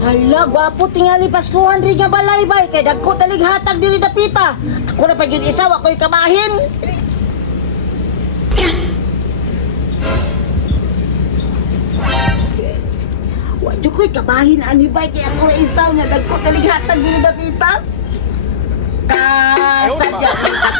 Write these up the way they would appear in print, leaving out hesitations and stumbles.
Hala, gwapo tingali Paskuhan rin nga balay bay. Kay dagko talighatag diri dapita. Ako na pa yun isaw, ako'y kamahin. Wadyo ko'y kabahin ani bay. Kay ako na isaw nga dagko talighatag diri dapita. Kasadya kita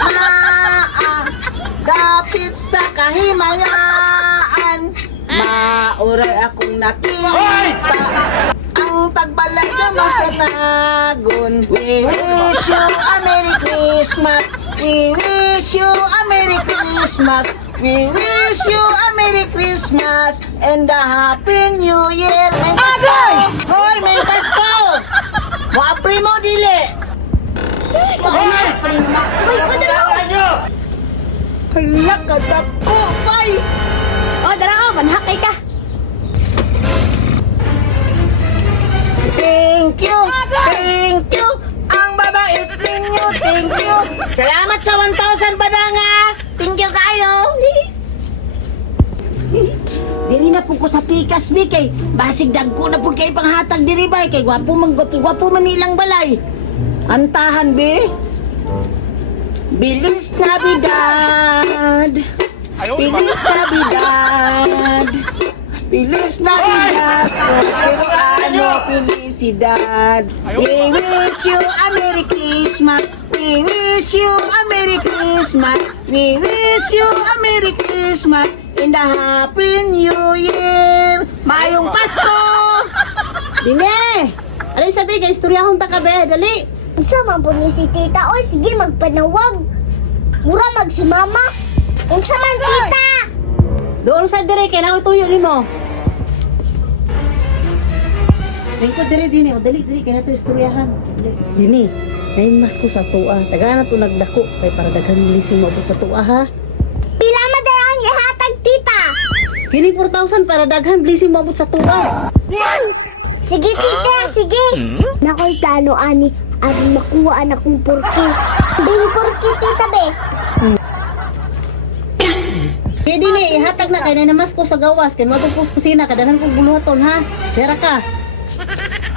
dapit sa kahimayaan. Mauray akong nakita ang tagbalay na masanagon. We wish you a Merry Christmas. We wish you a Merry Christmas. We wish you a Merry Christmas and a Happy New Year. Agay! Hoy, may Pasko! Mga primo dili! Hala ka dako, bay! Oh, dara, manhakay ka. Thank you! Thank you! Ang babait ninyo! Thank you! Salamat sa 1,000 badanga! Thank you kayo! Diri na po ko sa pikas, mi, kay basig dagko na po kay panghatag diri bay, kay gwapo man nilang balay. Antahan, be. Bilis Navidad. Bilis Navidad. Bilis Navidad. Prospero ano, felicidad. We wish you a Merry Christmas. We wish you a Merry Christmas. We wish you a Merry Christmas in the Happy New Year. Mayong Pasko! Dine! Alay sabi, kay istoryahon ta ka be, dali! Isa man po ni si tita. Oy, sige magpanawag. Mura magsimama. Unsa man tita? Doon sa dire, kay nakoy tuyo nimo. Lingkod dire dini, o dali, kay nato istoryahan. Dini, may mas ko sa tuwa. Taga na to nagdako, kay para daghan lising mo sa tuwa ha. Pila madayang ihatag tita? Kini 4,000 para daghan blessing mo sa tuwa. Sige tita, sige. Nakoy plano ani aron makuha anak kong porky. Ding porky tita be. Kaya dini, ihatag na kay na mas ko sa gawas, kay matupos kusina, kadaghan kong buluhaton ha. Pera ka.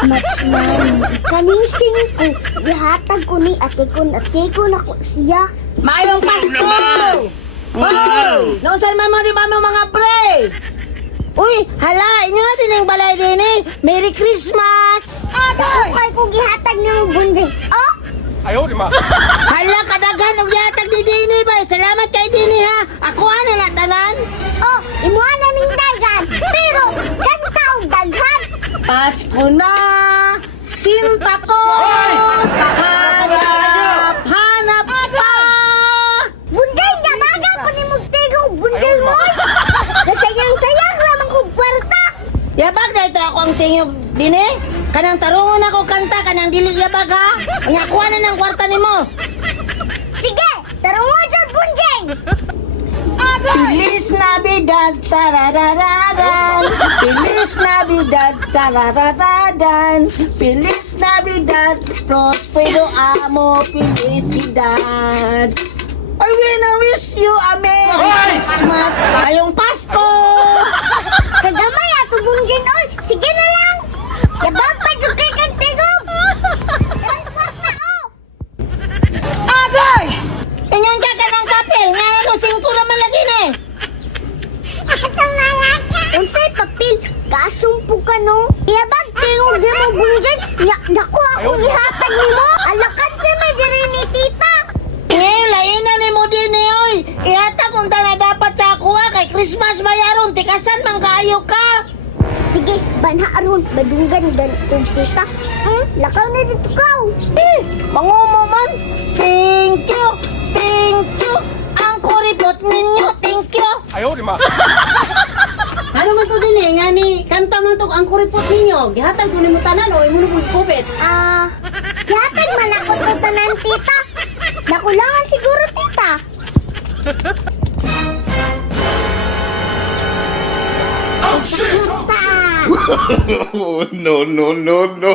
Matchman, saningsing ko. Ihatag ko ni ate ko na ko siya. Mayong Pasko! Wow! Nausan man mo di ba mo mga pre? Uy, hala, inyo din yung balay din eh. Merry Christmas! Ako kay ko gihatag ni mo bunjing. Oh, Hala, kadaghan og yatag ni Dini ba? Salamat kay Dini ha. Ako na natanan. oh, imuha na ning dagan. Pero kanta og daghan. Pasko na! Sinta ko! Hanap! Hanap pa! Bunjing na baga pa ni mo tego bunjing mo. Nasayang-sayang ramang kong kwarta. Yabag na ito ako ang tingog Dini. Kanang tarungon ako kanta, kanang dili yabag ha. Ang akuha na ng kwarta ni mo. Sige, tarungan dyan bunjing. Feliz Navidad, tararararan. Feliz Navidad, tararararan. Feliz Navidad, prospero amo, felicidad. I wanna wish you a Merry Christmas. Ngayong Pasko! Kagamay ato bunjing oy. Sige na lang. Yabang pa dyan kay kantigog. Ang kwarta oh. Agay! Inyan ka ka ng papel. Nga ano, 5 naman lagi na eh. Unsay papel, kasumpo ka no? Yabang tingog di mo bunjing. Naku ako ihatag ni mo. Alakan sa may diri ni tita. Lainan ni mo din eh, oy. Ihatag kung na dapat sa ako ha. Kay Christmas bayaron. Tikasan mang kaayo ka. Sige, banha aron. Badunggan ni ganitong tita. Lakaw na dito kaw. Mangumo man. Thank you. Thank you. Ang kuripot ninyo. Thank you. Ano man to dini, nga ni, kanta man to ang kuripot ninyo. Gihatag to nimo tanan o imo nung kupit. Yatag man ako to tanan tita. Nakulangan siguro tita. Oh shit! Pa! No, no, no, no.